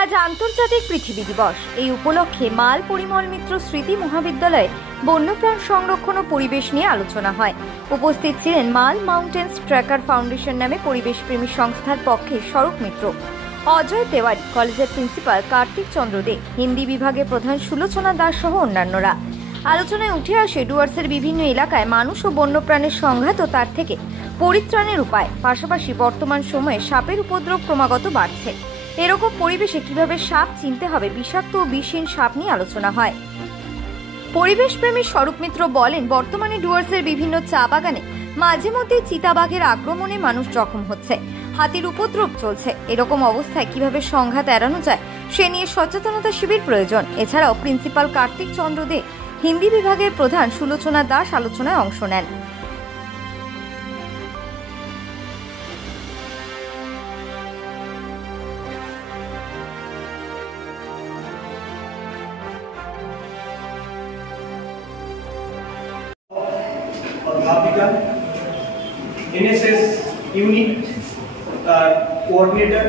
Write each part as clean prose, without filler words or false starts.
আজ আন্তর্জাতিক পৃথিবী দিবস। এই উপলক্ষে মাল পরিমল মিত্র স্মৃতি মহাবিদ্যালয়ে বন্যপ্রাণ সংরক্ষণ ও পরিবেশ নিয়ে আলোচনা হয়। উপস্থিত ছিলেন মাল মাউন্টেন্স ট্র্যাকার ফাউন্ডেশন নামে পরিবেশপ্রেমী সংস্থার পক্ষে স্বরূপ মিত্র, অজয় তেওয়ারি, কলেজের প্রিন্সিপাল কার্তিক চন্দ্র দে, হিন্দি বিভাগের প্রধান সুলোচনা দাস সহ অন্যান্যরা। আলোচনায় উঠে আসে ডুয়ার্সের বিভিন্ন এলাকায় মানুষ ও বন্যপ্রাণের সংঘাত ও তার থেকে পরিত্রাণের উপায়, পাশাপাশি বর্তমান সময়ে সাপের উপদ্রব ক্রমাগত বাড়ছে। এরকম পরিবেশে কিভাবে সাপ চিনতে হবে, বিষাক্ত ও বিষহীন সাপ নিয়ে আলোচনা হয়। পরিবেশপ্রেমী স্বরূপ মিত্র বলেন, বর্তমানে ডুয়ার্সের বিভিন্ন চা বাগানে মাঝে মধ্যে চিতাবাঘের আক্রমণে মানুষ জখম হচ্ছে, হাতির উপদ্রব চলছে। এরকম অবস্থায় কিভাবে সংঘাত এড়ানো যায় সে নিয়ে সচেতনতা শিবির প্রয়োজন। এছাড়াও প্রিন্সিপাল কার্তিক চন্দ্র দে, হিন্দি বিভাগের প্রধান সুলোচনা দাস আলোচনায় অংশ নেন। NSS unit coordinator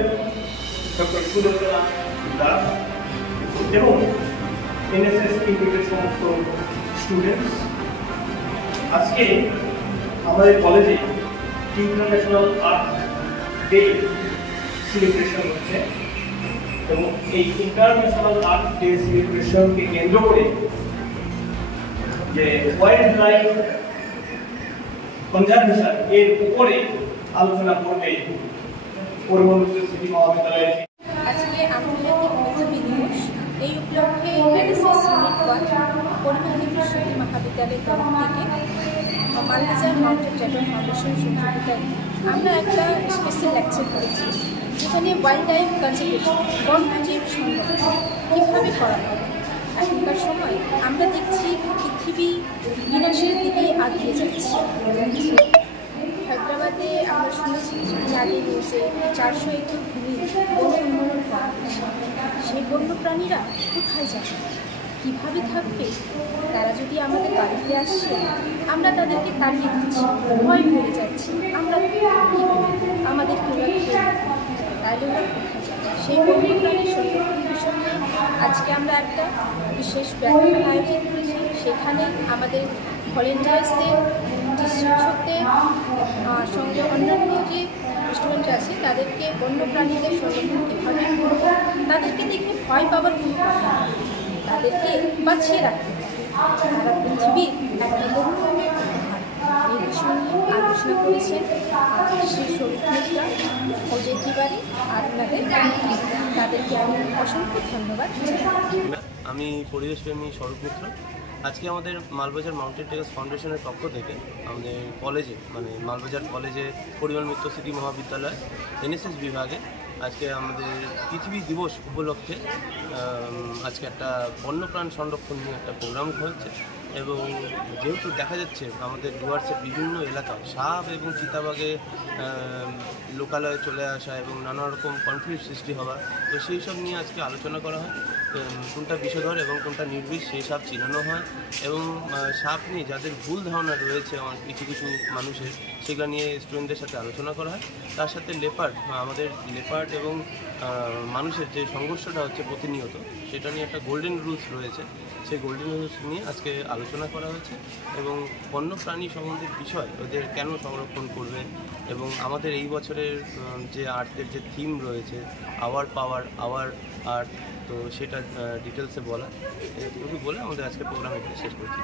Dr. Sulochana Das এবং NSS ইউনিটের সমস্ত স্টুডেন্টস, আজকে আমাদের কলেজে ইন্টারন্যাশনাল আর্ট ডে সেলিব্রেশন হচ্ছে এবং এই ইন্টারন্যাশনাল আর্ট ডে সেলিব্রেশনকে কেন্দ্র করে যে ওয়াইল্ড লাইফ কনজারভেশন এর উপরে আলোচনা করবে পরিমল মিত্র স্মৃতি মহাবিদ্যালয়ের। আজকে আন্তর্জাতিক পৃথিবী দিবস, এই উপলক্ষে NSS ইউনিট 1 পরিমল মিত্র স্মৃতি মহাবিদ্যালয়ের তরফ থেকে মালবাজার মাউন্টেন ট্র্যাকার ফাউন্ডেশন সহযোগিতায় আমরা একটা স্পেশাল লেকচার করেছি, যেখানে ওয়াইল্ড লাইফ কনজারভেশন, বন্যজীব সংরক্ষণ কীভাবে করা হয়। এখনকার সময় আমরা দেখছি পৃথিবী বিনাশের দিকে আগিয়ে যাচ্ছে। হায়দ্রাবাদে আমরা শুনেছি কিছুদিন আগে নিউজে 400 একর ভূমি বন উন্মূলন করা হয়েছে। সেই বন্যপ্রাণীরা কোথায় যাবে, কীভাবে থাকবে? তারা যদি আমাদের বাড়িতে আসছে, আমরা তাদেরকে তাড়িয়ে দিচ্ছি, ভয় পেয়ে যাচ্ছি, আমরা আমাদেরকে ওরা খেয়ে, তাহলে ওরা কোথায় যাবে? সেই বন্যপ্রাণীর সংরক্ষণ বিষয়ে আজকে আমরা একটা বিশেষ ব্যাখ্যান আয়োজন করেছি। সেখানে আমাদের ভলেন্টিয়ার্সদের, শিক্ষকদের সঙ্গে অন্যান্য যে স্টুডেন্টরা আছে তাদেরকে বন্যপ্রাণীদের সংরক্ষণ কীভাবে করবো, তাদেরকে দেখে ভয় পাবার কোনো কথা নেই, তাদেরকে বাঁচিয়ে রাখতে হবে। তারা পৃথিবীর একটা বহুরূপের এই বিষয় নিয়ে আলোচনা করেছেন শ্রী স্বরূপ মিত্র, অজয় তিওয়ারি আর তাদেরকে আমি অসংখ্য ধন্যবাদ। আমি পরিবেশপ্রেমী স্বরূপ মিত্র। আজকে আমাদের মালবাজার মাউন্টেন ট্র্যাকার ফাউন্ডেশনের পক্ষ থেকে আমাদের কলেজে, মানে মালবাজার কলেজে পরিমল মিত্র স্মৃতি মহাবিদ্যালয় NSS বিভাগে আজকে আমাদের পৃথিবী দিবস উপলক্ষে আজকে একটা বন্যপ্রাণ সংরক্ষণ নিয়ে একটা প্রোগ্রাম হচ্ছে। এবং যেহেতু দেখা যাচ্ছে আমাদের ডুয়ার্সের বিভিন্ন এলাকায় সাপ এবং চিতাবাঘে লোকালয়ে চলে আসা এবং নানা রকম কনফ্লিক্ট সৃষ্টি হওয়া, তো সেই সব নিয়ে আজকে আলোচনা করা হয়। কোনটা বিষধর এবং কোনটা নির্বিষ সেই সাপ চিনানো হয় এবং সাপ নিয়ে যাদের ভুল ধারণা রয়েছে কিছু কিছু মানুষের, সেগুলো নিয়ে স্টুডেন্টদের সাথে আলোচনা করা হয়। তার সাথে আমাদের লেপার্ড এবং মানুষের যে সংঘর্ষটা হচ্ছে প্রতিনিয়ত, সেটা নিয়ে একটা গোল্ডেন রুলস রয়েছে, সেই গোল্ডেন রুলস নিয়ে আজকে আলোচনা করা হয়েছে এবং বন্যপ্রাণী সম্বন্ধে বিষয়, ওদের কেন সংরক্ষণ করবে এবং আমাদের এই বছরের যে আর্টের যে থিম রয়েছে আওয়ার পাওয়ার আওয়ার আর্ট, তো সেটা ডিটেলসে বলা, এটুকু বলে আমাদের আজকে প্রোগ্রাম এখানে শেষ করছি।